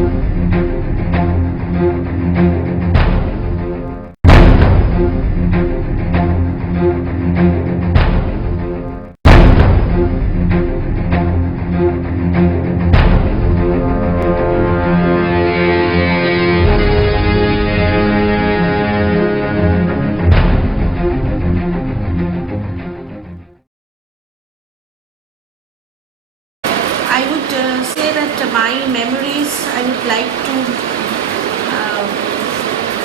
I would say that my memories, I would like to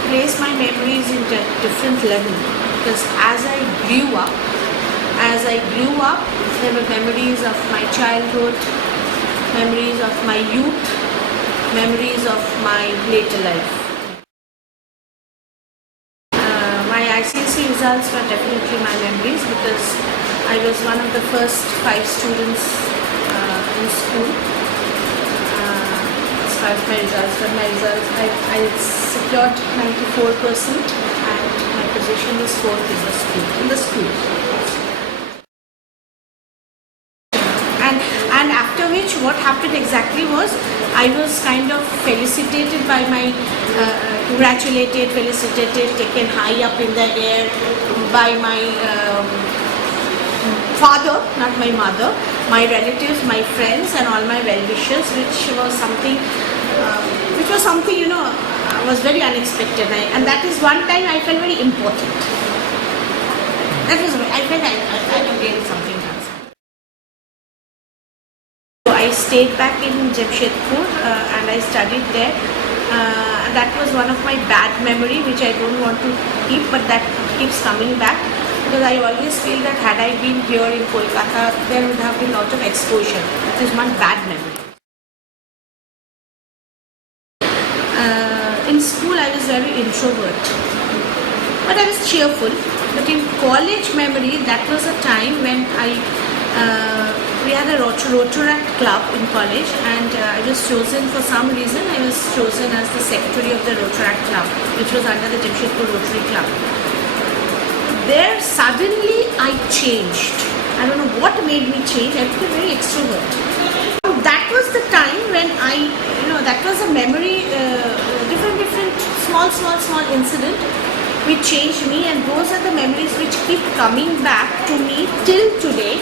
place my memories in a different level, because as I grew up, there were memories of my childhood, memories of my youth, memories of my later life. My ICSE results were definitely my memories, because I was one of the first 5 students in school. As far as my results, I secured 94% and my position was 4th in the school. And after which, what happened exactly was, I was kind of felicitated by my, congratulated, taken high up in the air by my father, not my mother, my relatives, my friends and all my well-wishers, which was something, was very unexpected. And that is one time I felt very important. I felt I did something else. So I stayed back in Jamshedpur and I studied there. And that was one of my bad memory, which I don't want to keep, but that keeps coming back. Because I always feel that had I been here in Kolkata, there would have been a lot of exposure. That is one bad memory. In school, I was very introvert, but I was cheerful. But in college memory, that was a time when we had a Rotaract club in college, and I was chosen for some reason. I was chosen as the secretary of the Rotaract club, which was under the Jamshedpur Rotary Club. There suddenly I changed. I don't know what made me change. I became very extrovert. That was the time when that was a memory, different small incident which changed me, and those are the memories which keep coming back to me till today,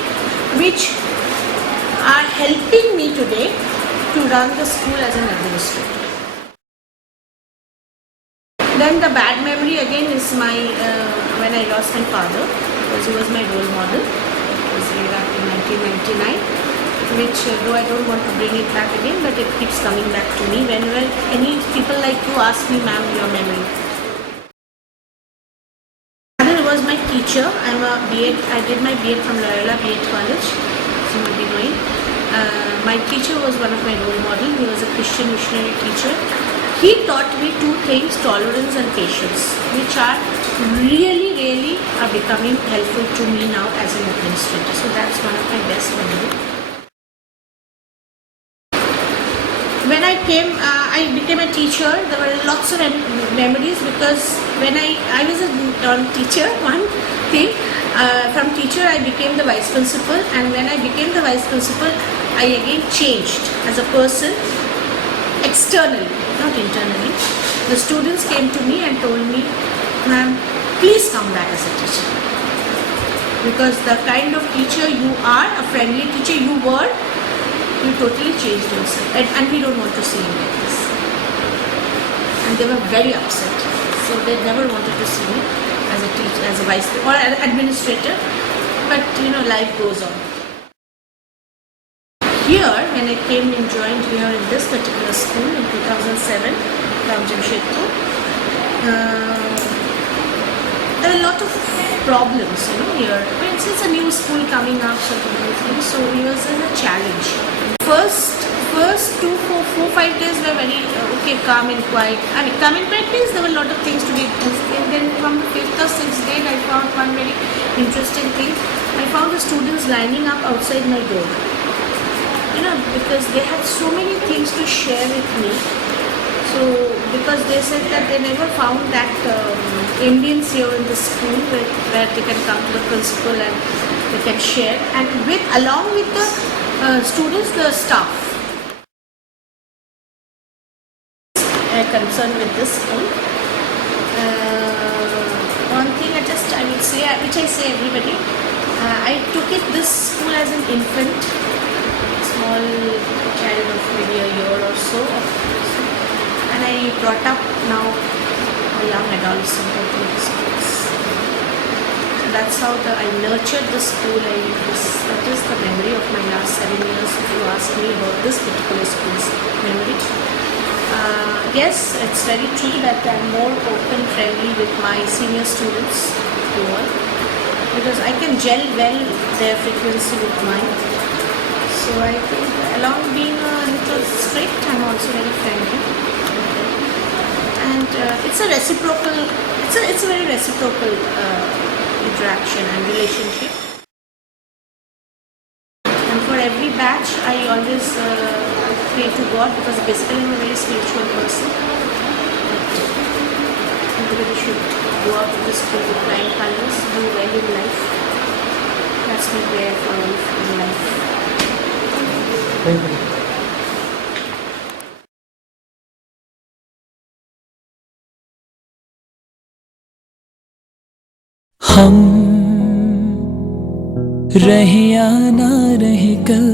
which are helping me today to run the school as an administrator. Then the bad memory again is my when I lost my father, because he was my role model. It was way back in 1999, which though I don't want to bring it back again, but it keeps coming back to me whenever any people like you ask me, ma'am, your memory. Another was my teacher. I did my B.Ed from Loyola B.Ed College, as you may be knowing. My teacher was one of my role models. He was a Christian missionary teacher. He taught me 2 things, tolerance and patience, which are really are becoming helpful to me now as an administrator. So that's one of my best memories. When I became a teacher, there were lots of memories, because when I was a teacher, one thing, from teacher I became the vice principal, and when I became the vice principal, I again changed as a person externally, not internally. The students came to me and told me, ma'am, please come back as a teacher, because the kind of teacher you are, a friendly teacher you were, you totally changed yourself, and we don't want to see you like this. And they were very upset, so they never wanted to see me as a teacher, as a vice or an administrator, but life goes on. Here, when I came and joined here in this particular school in 2007 from Jamshedpur, there are a lot of problems, here. I mean, it's a new school coming up, so it was a challenge. First 4-5 days were very calm and quiet. I mean, calm and quiet means there were a lot of things to be discussed. And then from the 5th or 6th day, I found one very interesting thing. I found the students lining up outside my door. Because they had so many things to share with me. So, because they said that they never found that ambience here in the school where they can come to the principal and they can share, and along with the students, the staff. concerned with this school. One thing I will say, which I say everybody, I took this school as an infant, small child of maybe a year or so, and I brought up now a young adolescent into the schools. So that's how I nurtured the school. That is the memory of my last 7 years. If you ask me about this particular school's memory. Yes, it's very true that I'm more open, friendly with my senior students, you all, because I can gel well their frequency with mine. So I think along being a little strict, I'm also very friendly. And it's a reciprocal, it's a very reciprocal interaction and relationship. And for every batch, I always pray to God, because basically I'm a very spiritual person. Everybody should go out of this school with flying colors, do well in life. That's my prayer for all in life. Thank you. हम रहे या ना रहे कल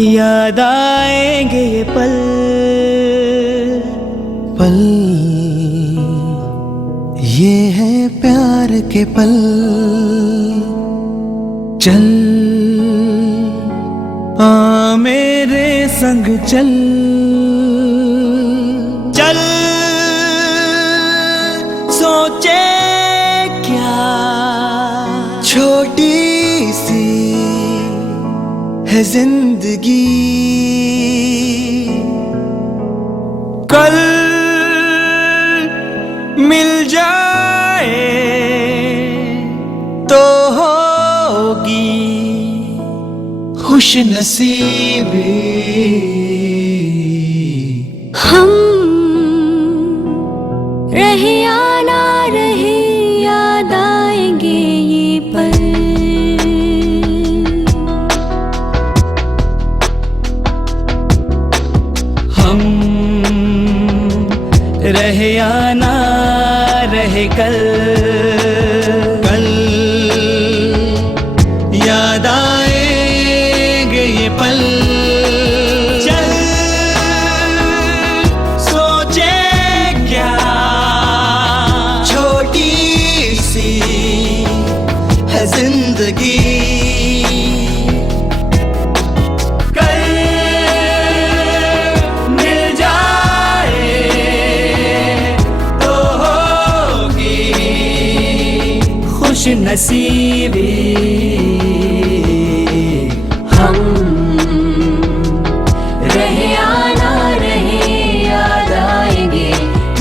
याद आएंगे ये पल ये है प्यार के पल। चल आ मेरे संग चल सोचे क्या छोटी सी है जिंदगी, कल मिल जाए तो होगी खुश नसीबी। हम रहे या ना रहे याद आएंगे ये पल। हम रहे या ना रहे कल याद आएंगे ये पल। चल सोचे क्या छोटी सी है जिंदगी, नसीबी। हम रहे या ना रहे याद आएंगे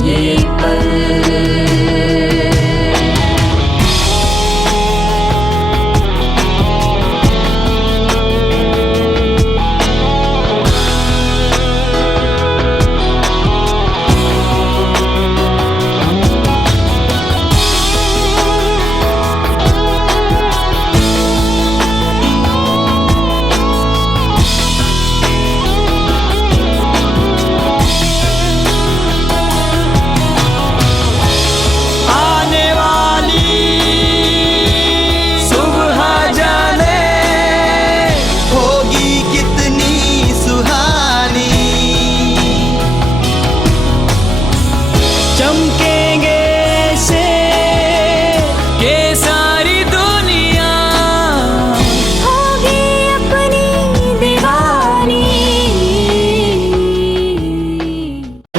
ये पल।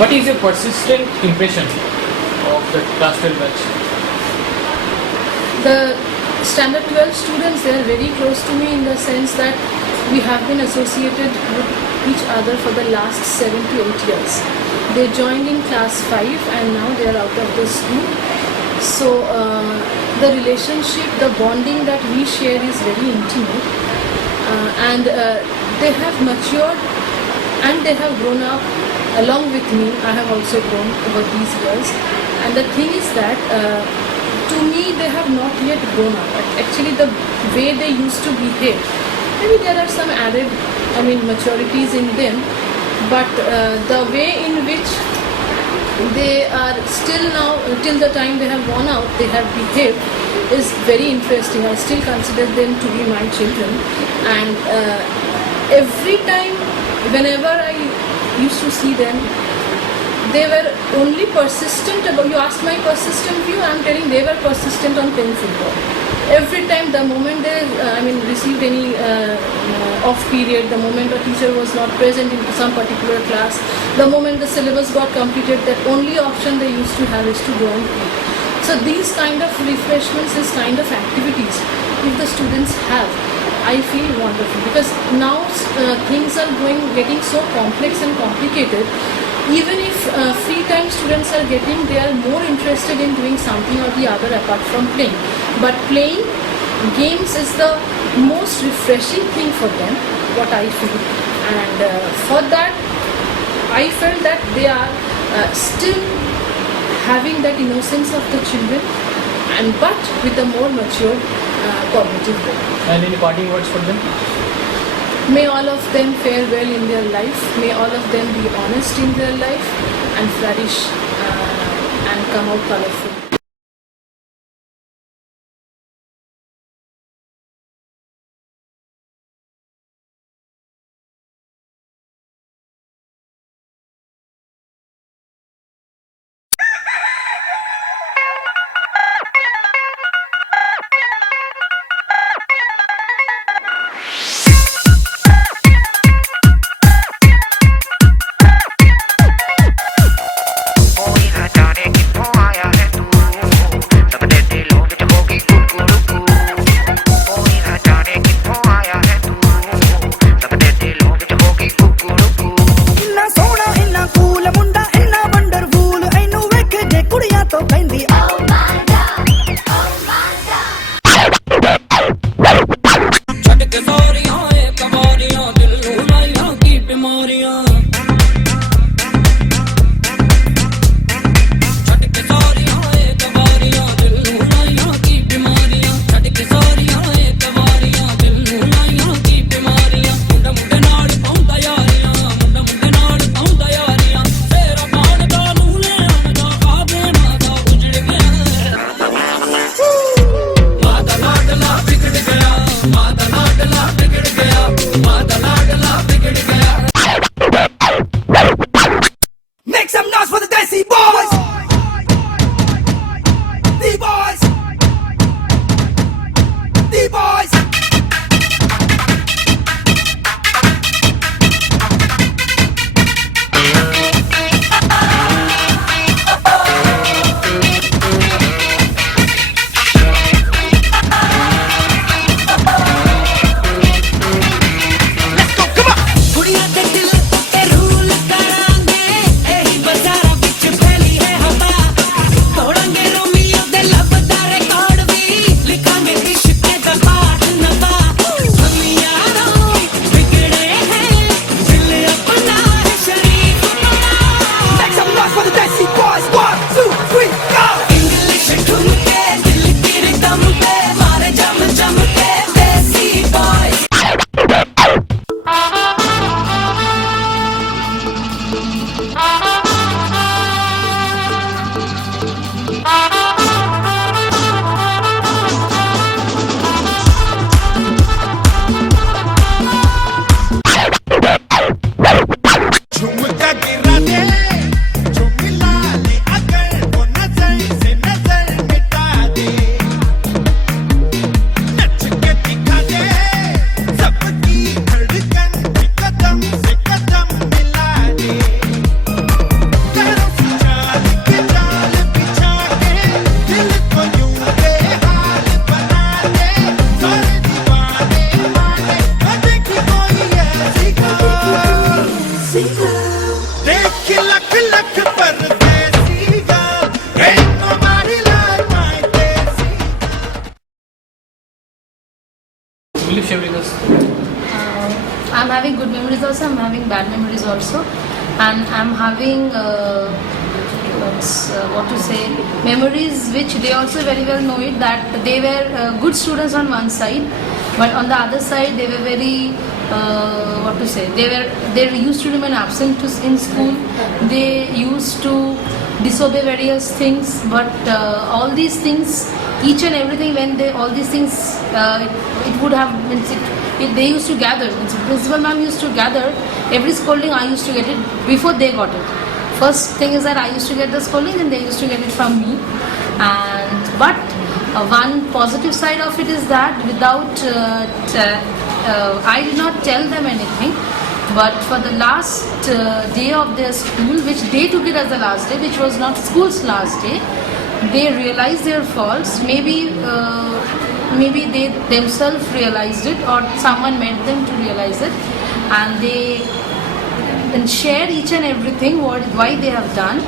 What is your persistent impression of the class 12 batch? The standard 12 students, they are very close to me in the sense that we have been associated with each other for the last 7 to 8 years. They joined in class 5 and now they are out of the school. So the relationship, the bonding that we share is very intimate, and they have matured and they have grown up along with me. I have also grown over these years, and the thing is that to me they have not yet grown up. Actually, the way they used to behave, maybe there are some added maturities in them, but the way in which they are still now, till the time they have gone out, they have behaved is very interesting. I still consider them to be my children, and every time, whenever I used to see them, they were only persistent about, you asked my persistent view, I am telling they were persistent on playing football. Every time, the moment they received any off period, the moment a teacher was not present in some particular class, the moment the syllabus got completed, that only option they used to have is to go and play. So these kind of refreshments, these kind of activities, if the students have, I feel wonderful, because now things are getting so complex and complicated. Even if free time students are getting, they are more interested in doing something or the other apart from playing. But playing games is the most refreshing thing for them, what I feel. And for that, I felt that they are still having that innocence of the children, but with a more mature cognitive level. And any parting words for them? May all of them fare well in their life. May all of them be honest in their life and flourish and come out colorful. Will you share with us? I'm having good memories also, I'm having bad memories also, and I'm having what to say, memories which they also very well know it, that they were good students on one side, but on the other side they were very what to say, they used to remain absent in school. They used to disobey various things, but all these things, each and everything, when they all these things, it would have means they used to gather. Means principal ma'am used to gather every scolding. I used to get it before they got it. First thing is that I used to get the scolding, and they used to get it from me. And but one positive side of it is that without I did not tell them anything, but for the last day of their school, which they took it as the last day, which was not school's last day, they realized their faults. Maybe they themselves realized it, or someone made them to realize it, and they share each and everything why they have done,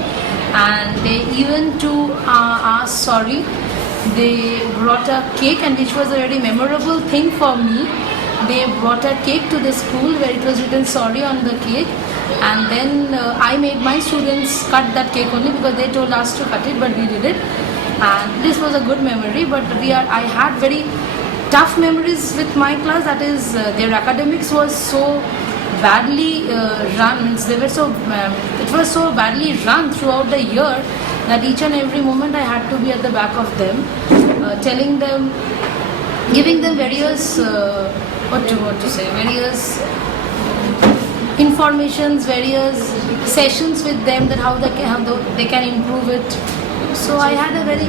and they even to ask sorry. They brought a cake, and which was a very memorable thing for me. They brought a cake to the school where it was written sorry on the cake, and then I made my students cut that cake only because they told us to cut it, but we did it, and this was a good memory. But I had very tough memories with my class. That is, their academics was so badly run. Means they were so it was so badly run throughout the year that each and every moment I had to be at the back of them, telling them, giving them various what to say, various informations, various sessions with them, that how they can improve it. So I had a very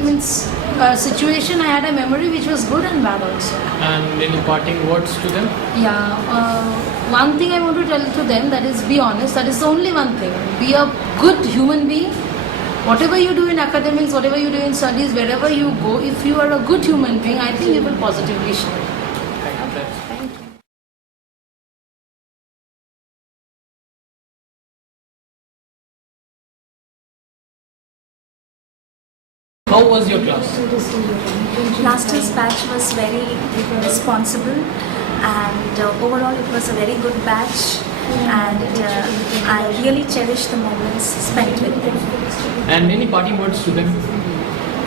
situation. I had a memory which was good and bad also. And any parting words to them? Yeah, one thing I want to tell to them, that is, be honest. That is the only one thing. Be a good human being. Whatever you do in academics, whatever you do in studies, wherever you go, if you are a good human being, I think you will positively shine. Thank you. How was your class? Last year's batch was very responsible, and overall it was a very good batch, and I really cherish the moments spent with them. And any parting words to them?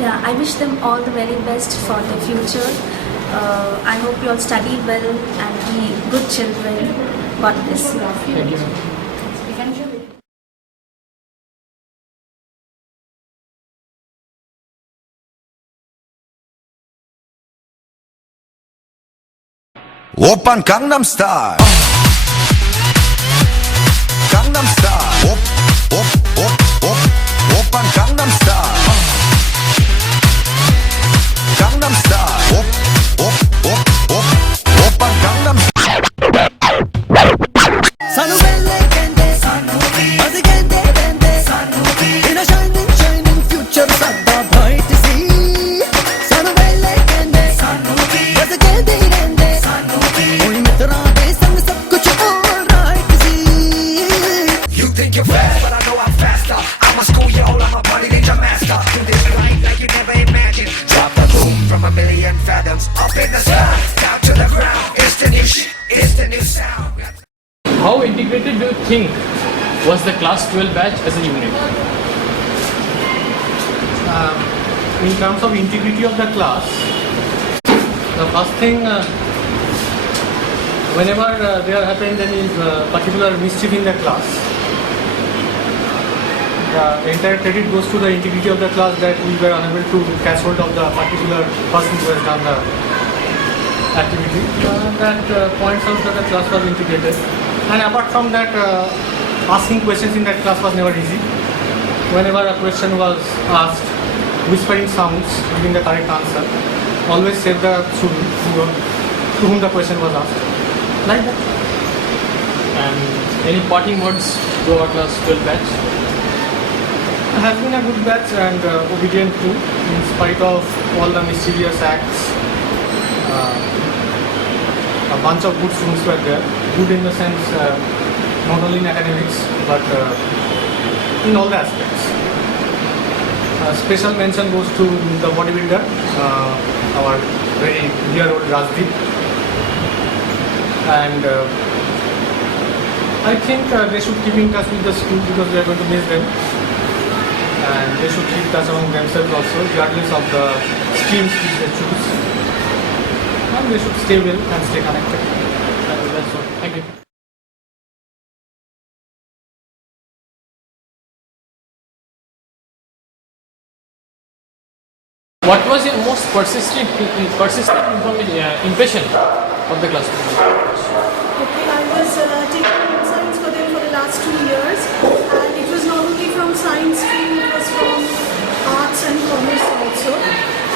Yeah, I wish them all the very best for the future. I hope you all study well and be good children. God bless you. Thank you. Oppan Gangnam Style. Gangnam Style. Oppan Gangnam Style. Gangnam Style. Oppan Gangnam Sanu belle kende, adi kende bende, in a shining future sadda bright see. Sanu belle kende, adi kende bende, koi mitra de sang sab kuch alright see. You think you're fast, but I know I'm faster. I'm a schoolyard, I'm a party ninja master. Do this life like you never imagined. Drop the boom from a million fathoms up in the sky, down to the ground. It's the new shit, it's the new sound. How integrated do you think was the class 12 batch as a unit? In terms of integrity of the class, the first thing, whenever there happened any particular mischief in the class, the entire credit goes to the integrity of the class, that we were unable to catch hold of the particular person who has done the activity. That points out that the class was integrated. And apart from that, asking questions in that class was never easy. Whenever a question was asked, whispering sounds giving the correct answer, always save the student to whom the question was asked. Like that. And any parting words to our class 12 batch? It has been a good batch and obedient too, in spite of all the mischievous acts. A bunch of good students were there. Good in the sense, not only in academics, but in all the aspects. Special mention goes to the bodybuilder, our very dear old Rajdeep. And I think they should keep in touch with the school, because we are going to miss them. And they should keep touch among themselves also, regardless of the streams which they choose. And they should stay well and stay connected. That's all. Thank you. What was your most persistent impression of the class? Okay, I was taking science for them for the last 2 years, and it was not only from science stream, it was from arts and commerce also.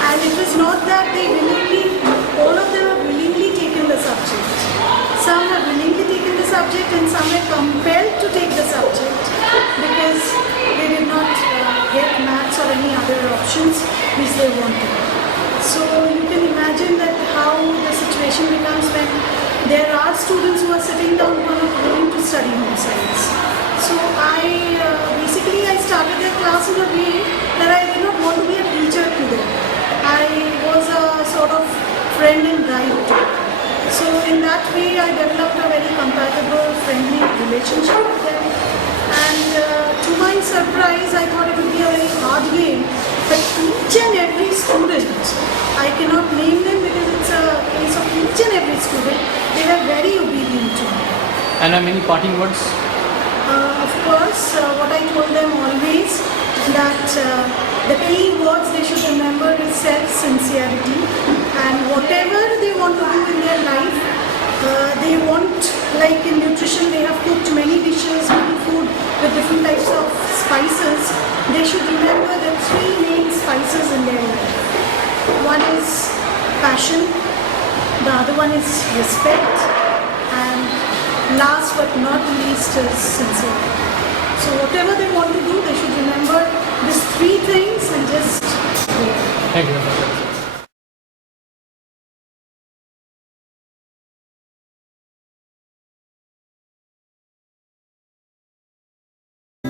And it was not that they willingly, all of them have willingly taken the subject. Some have willingly taken the subject and some were compelled to take the subject because they did not get maths or any other options which they wanted. So you can imagine that how the situation becomes when there are students who are sitting down who are not willing to study home science. So I started their class in a way that I did not want to be a teacher to them. I was a sort of friend and guide to them. So in that way I developed a very compatible, friendly relationship with them. And to my surprise, I thought it would be a very hard game. But each and every student, I cannot name them because it's a case of each and every student, they were very obedient to me. And many parting words? Of course, what I told them always, that the key words they should remember is self-sincerity, and whatever they want to do in their life, they want, like in nutrition, they have cooked many dishes, many food with different types of spices. They should remember the 3 main spices in their life. One is passion, the other one is respect, and last but not least is sincerity. So whatever they want to do, they should remember these 3 things and just go. Thank you.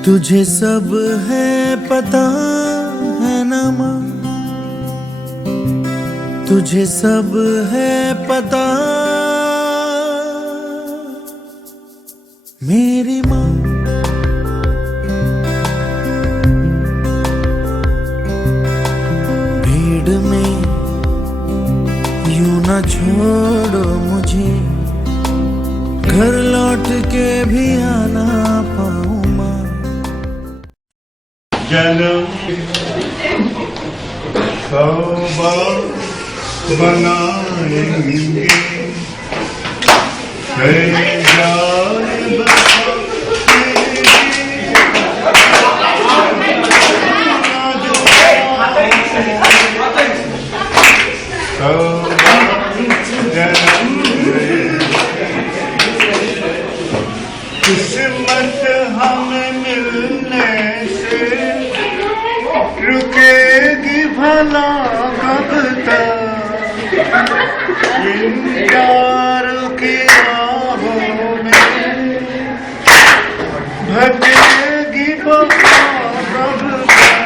तुझे सब है पता है ना माँ, तुझे सब है पता मेरी माँ। भीड़ में यूं ना छोड़ो मुझे, घर लौट के भी आना पाऊँ माँ। जन्म 100 बार बनाएंगे, किस्मत हमें मिलने से रुकेगी भला कब तक, इंकार की राहों में भटकेगी वफा कब तक,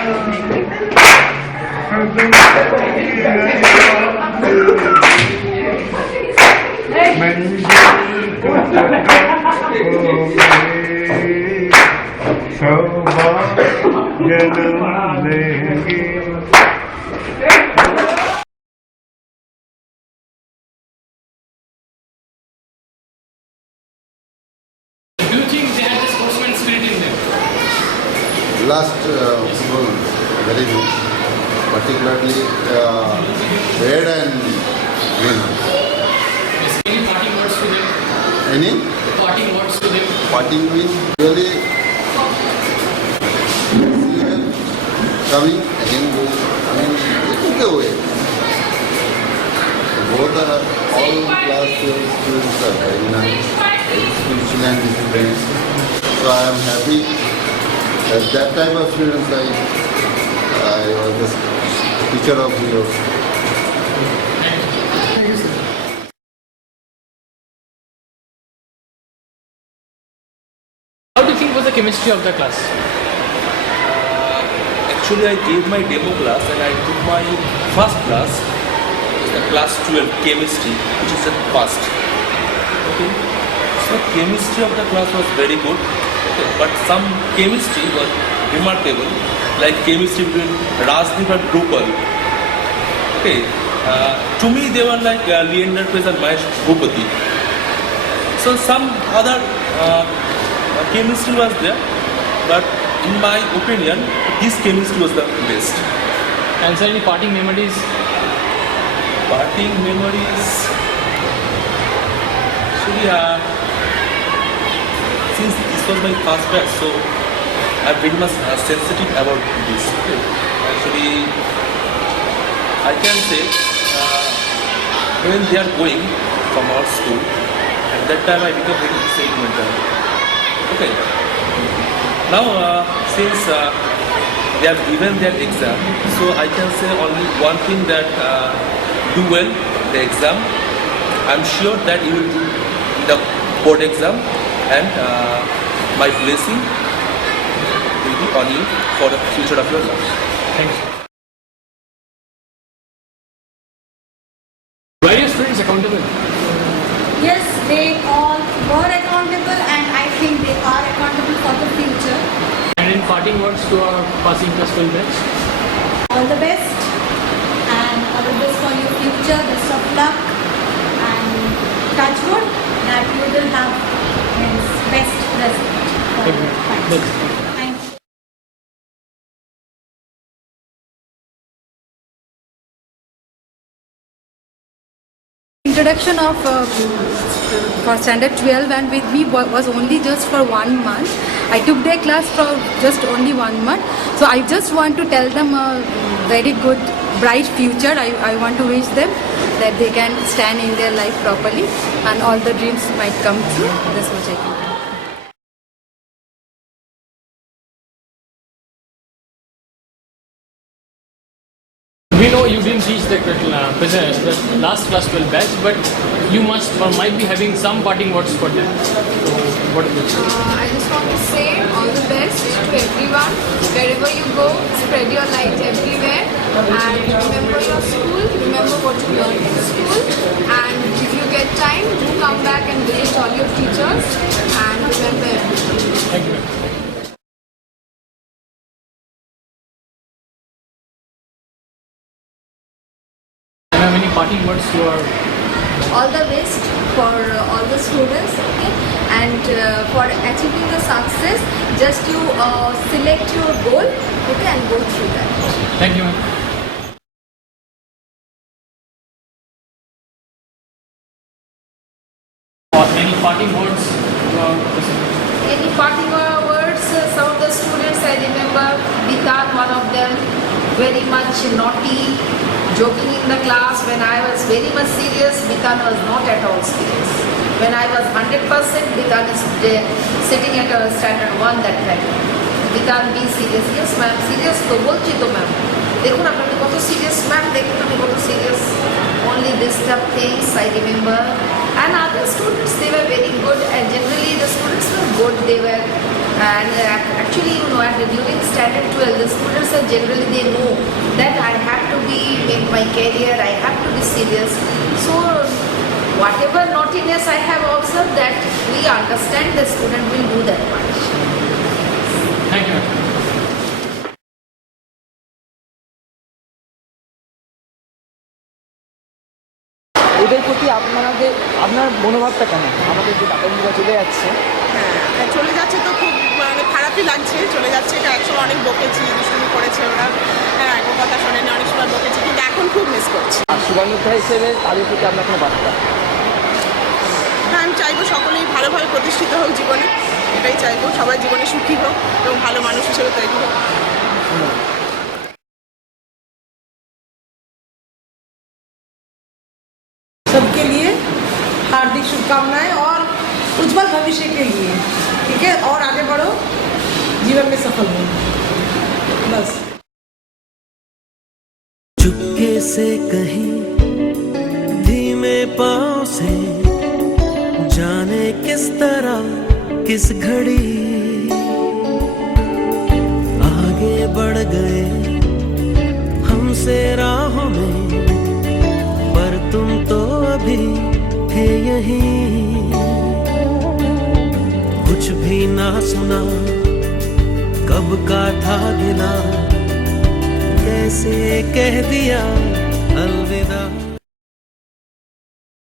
मंजिल को जन्म लेंगे। Do you think they had the sportsman spirit in them? Last football very good, particularly red and green. Any parting words to them? Any? Parting words to them? Parting means really coming again go. I mean, it is the way. Both are all class 12 students are very nice, very spiritual and disciplined. So I am happy that that type of students I was the teacher of yours. How do you think was the chemistry of the class? Actually, I gave my demo class and I took my first class, the class 12 chemistry, which is the first. Okay, so chemistry of the class was very good. Okay, but some chemistry was remarkable, like chemistry between Rajdeep and Drupal. Okay, to me they were like Leander Paes and Mahesh Bhupati. So some other chemistry was there, but in my opinion, this chemistry was the best. And sir, any parting memories? Parting memories. Actually, since this was my first batch, so I'm very much sensitive about this. Okay. Actually, I can say when they are going from our school, at that time I become very sentimental. Okay. Now, since they have given their exam, so I can say only one thing that do well the exam. I'm sure that you will do the board exam, and my blessing will be on you for the future of your life. Thank you. Were your students accountable? Yes, they all were accountable, and I think they are accountable for the future. And in parting words to our passing plus 12 batch? All the best, and all the best for your future. Best of luck, and touch wood that you will have his best result. Thank you. Thank you. Introduction of for standard 12 and with me was only just for 1 month. I took their class for just only 1 month. So I just want to tell them a very good, bright future. I want to wish them that they can stand in their life properly and all the dreams might come true. That's what I can do. We know you didn't teach the last class 12 batch, but you must or might be having some parting words for them. So, what is it? I just want to say all the best to everyone. Wherever you go, spread your light everywhere. And remember your school, remember what you learned in school. And if you get time, do come back and visit all your teachers. And remember everything. Thank you. Have any parting words to our All the best for all the students, okay? And for achieving the success, just you select your goal, okay, and go through that. Thank you, ma'am. Any parting words to our Any parting words? Some of the students I remember, Bitan, one of them, very much naughty, joking in the class. When I was very much serious, Bitan was not at all serious. When I was 100%, Bitan is sitting at a standard 1 that time. Bitan, be serious. Yes, ma'am, serious to bolchi to ma'am. দেখুন আপনি কত serious ma'am, দেখুন আমি কত serious. Only this type of things I remember. And other students, they were very good, and generally the students were good. They were, and actually, you know, during standard 12, the students are generally, they know that I have to be in my career, I have to be serious. So whatever naughtiness I have observed, that we understand the student will do that much. Thank you. এদের প্রতি আপনার মনোভাবটা কেমন? আমাদের যে টাকাগুলো চলে যাচ্ছে, হ্যাঁ চলে যাচ্ছে তো খুব মানে খারাপই লাগছে। চলে যাচ্ছে, এটা একসময় অনেক বকেছি, দুষ্টুমি করেছে ওরা, হ্যাঁ কোনো কথা শোনেনি, অনেক সময় বকেছি, কিন্তু এখন খুব মিস করছি। আর শুভানুধ্যায় হিসেবে তাদের প্রতি আপনার কোনো বার্তা? হ্যাঁ আমি চাইবো সকলেই ভালোভাবে প্রতিষ্ঠিত হোক জীবনে, এটাই চাইবো, সবাই জীবনে সুখী হোক এবং ভালো মানুষ হিসেবে তৈরি হোক। सबके लिए हार्दिक शुभकामनाएं और उज्जवल भविष्य के लिए, ठीक है, और आगे बढ़ो, जीवन में सफल हो, बस। चुपके से कहीं धीमे पाँव से जाने किस तरह किस घड़ी आगे बढ़ गए हमसे राहों में, पर तुम तो अभी थे यहीं। कुछ भी ना सुना, कब का था गिला, कैसे कह दिया अलविदा।